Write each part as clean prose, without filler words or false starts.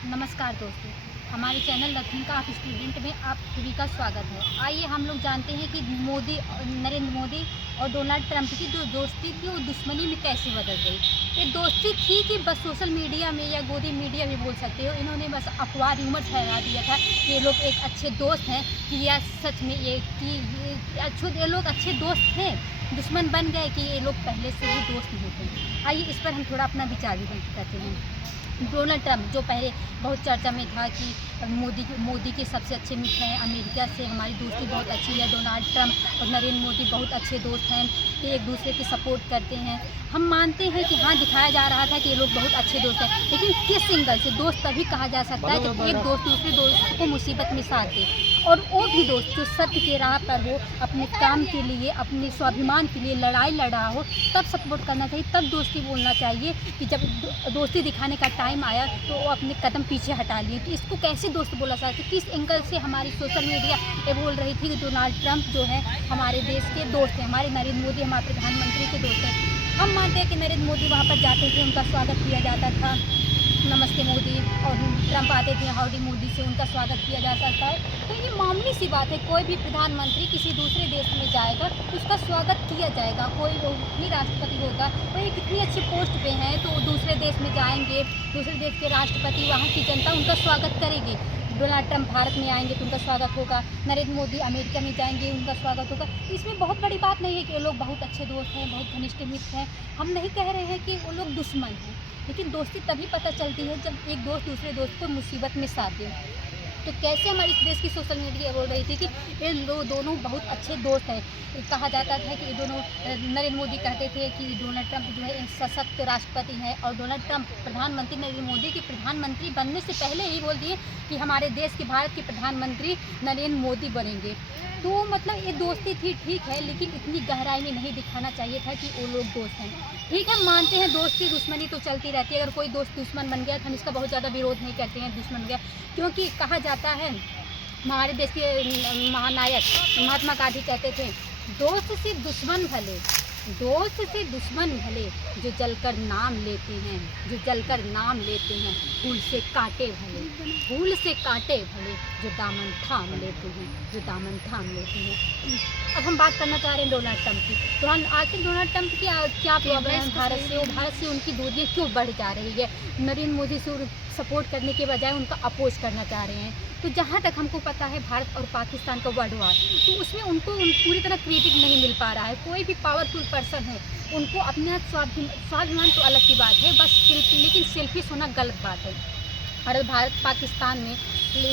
नमस्कार दोस्तों, हमारे चैनल लर्निंग का आप स्टूडेंट में आप सभी का स्वागत है। आइए हम लोग जानते हैं कि नरेंद्र मोदी और डोनाल्ड ट्रंप की जो दोस्ती थी वो दुश्मनी में कैसे बदल गई। ये दोस्ती थी कि बस सोशल मीडिया में या गोदी मीडिया भी बोल सकते हो, इन्होंने बस अफवाह रूमर फैला दिया था कि ये लोग एक अच्छे दोस्त हैं कि या सच में ये लोग अच्छे दोस्त थे, दुश्मन बन गए कि ये लोग पहले से ही दोस्त नहीं थे। आइए इस पर हम थोड़ा अपना विचार भी व्यक्त करते हैं। डोनाल्ड ट्रंप जो पहले बहुत चर्चा में था कि मोदी के सबसे अच्छे मित्र हैं, अमेरिका से हमारी दोस्ती बहुत अच्छी है। डोनाल्ड ट्रंप और नरेंद्र मोदी बहुत अच्छे दोस्त हैं, ये एक दूसरे की सपोर्ट करते हैं। हम मानते हैं कि हाँ, दिखाया जा रहा था कि ये लोग बहुत अच्छे दोस्त हैं, लेकिन किस एंगल से दोस्त तभी कहा जा सकता है जब एक दोस्त दूसरे दोस्त को मुसीबत में साथ दे, और वो भी दोस्त जो सत्य के राह पर हो, अपने काम के लिए, अपने स्वाभिमान के लिए लड़ाई लड़ा हो, तब सपोर्ट करना चाहिए, तब दोस्ती बोलना चाहिए। कि जब दोस्ती दिखाने का टाइम आया तो वो अपने कदम पीछे हटा लिए। तो इसको कैसे दोस्त बोला जाए, तो किस एंगल से हमारी सोशल मीडिया ये बोल रही थी कि डोनाल्ड ट्रंप जो है हमारे देश के दोस्त हैं, हमारे नरेंद्र मोदी हमारे प्रधानमंत्री के दोस्त हैं। हम मानते हैं कि नरेंद्र मोदी वहाँ पर जाते थे, उनका स्वागत किया जाता था, नमस्ते मोदी, और ट्रंप आते थे, हाउडी मोदी से उनका स्वागत किया जा सकता है। तो ये मामूली सी बात है, कोई भी प्रधानमंत्री किसी दूसरे देश में जाएगा तो उसका स्वागत किया जाएगा। कोई भी राष्ट्रपति होगा, वो ये कितनी अच्छी पोस्ट पे हैं तो वो दूसरे देश में जाएंगे, दूसरे देश के राष्ट्रपति, वहाँ की जनता उनका स्वागत करेगी। डोनाल्ड ट्रंप भारत में आएंगे तो उनका स्वागत होगा, नरेंद्र मोदी अमेरिका में जाएंगे उनका स्वागत होगा। इसमें बहुत बड़ी बात नहीं है कि वो लोग बहुत अच्छे दोस्त हैं, बहुत घनिष्ठ मित्र हैं। हम नहीं कह रहे हैं कि वो लोग दुश्मन हैं, लेकिन दोस्ती तभी पता चलती है जब एक दोस्त दूसरे दोस्त को मुसीबत में साथ दे। तो कैसे हमारे देश की सोशल मीडिया बोल रही थी कि ये लोग दोनों बहुत अच्छे दोस्त हैं। कहा जाता था कि ये दोनों, नरेंद्र मोदी कहते थे कि डोनाल्ड ट्रंप जो है एक सशक्त राष्ट्रपति हैं, और डोनाल्ड ट्रंप प्रधानमंत्री नरेंद्र मोदी के प्रधानमंत्री बनने से पहले ही बोल दिए कि हमारे देश के, भारत के प्रधानमंत्री नरेंद्र मोदी बनेंगे। तो मतलब ये दोस्ती थी, ठीक है, लेकिन इतनी गहराई में नहीं दिखाना चाहिए था कि वो लोग दोस्त हैं। ठीक है, मानते हैं दोस्ती दुश्मनी तो चलती रहती है। अगर कोई दोस्त दुश्मन बन गया तो हम इसका बहुत ज़्यादा विरोध नहीं करते हैं, दुश्मन हो गया, क्योंकि कहा जाता है, हमारे देश के महानायक महात्मा गांधी कहते थे, दोस्त से दुश्मन भले, दोस्त से दुश्मन भले, जो जलकर नाम लेते हैं, जो जलकर नाम लेते हैं, फूल से काटे भले, फूल से काटे भले, जो दामन थाम लेते हैं, जो दामन थाम लेते हैं। अब हम बात करना चाह रहे हैं डोनाल्ड ट्रंप की। आखिर डोनाल्ड ट्रंप की क्या प्रॉब्लम है भारत से, वो भारत से उनकी दूरियाँ क्यों बढ़ जा रही है। नरेंद्र मोदी से सपोर्ट करने के बजाय उनका अपोज करना चाह रहे हैं। तो जहाँ तक हमको पता है, भारत और पाकिस्तान का वर्ल्ड वार, तो उसमें उनको पूरी तरह क्रेडिट नहीं मिल पा रहा है। कोई भी पावरफुल पर्सन है, उनको अपने स्वाभिमान तो अलग की बात है, बस लेकिन सेल्फिश होना गलत बात है। और भारत पाकिस्तान में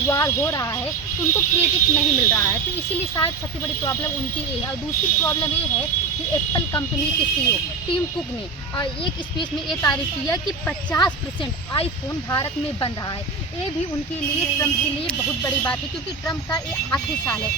वार हो रहा है तो उनको क्रेडिट नहीं मिल रहा है, तो इसीलिए शायद सबसे बड़ी प्रॉब्लम उनकी ये है। और दूसरी प्रॉब्लम ये है कि एप्पल कंपनी के सीईओ टिम कुक ने एक स्पीच में ये तारीफ किया कि 50% आईफोन भारत में बन रहा है। ये भी उनके लिए, ट्रंप के लिए बहुत बड़ी बात है, क्योंकि ट्रंप का ये आखिरी साल है।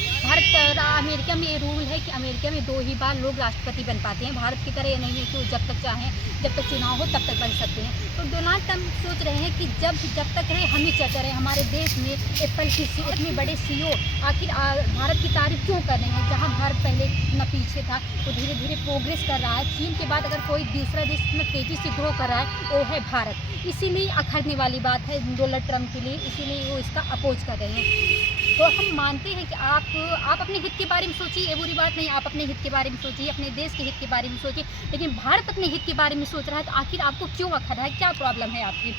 अमेरिका में ये रूल है कि अमेरिका में 2 ही बार लोग राष्ट्रपति बन पाते हैं। भारत की तरह ये नहीं है कि वो जब तक चाहें, जब तक चुनाव हो तब तक बन सकते हैं। तो डोनाल्ड ट्रंप सोच रहे हैं कि जब तक रहे हम ही चलते रहे। हमारे देश में एप्पल की इतने बड़े सीईओ आखिर भारत की तारीफ क्यों कर रहे हैं, जहां भारत पहले इतना पीछे था, वो धीरे धीरे प्रोग्रेस कर रहा है। चीन के बाद अगर कोई दूसरा देश इतना तेज़ी से ग्रो कर रहा है वो है भारत। इसीलिए अखरने वाली बात है डोनाल्ड ट्रंप के लिए, इसीलिए वो इसका अपोज कर रहे हैं। तो हम मानते हैं कि आप अपने हित के बारे में सोचिए, ये बुरी बात नहीं, आप अपने हित के बारे में सोचिए, अपने देश के हित के बारे में सोचिए, लेकिन भारत अपने हित के बारे में सोच रहा है तो आखिर आपको क्यों अखर है, क्या प्रॉब्लम है आपकी।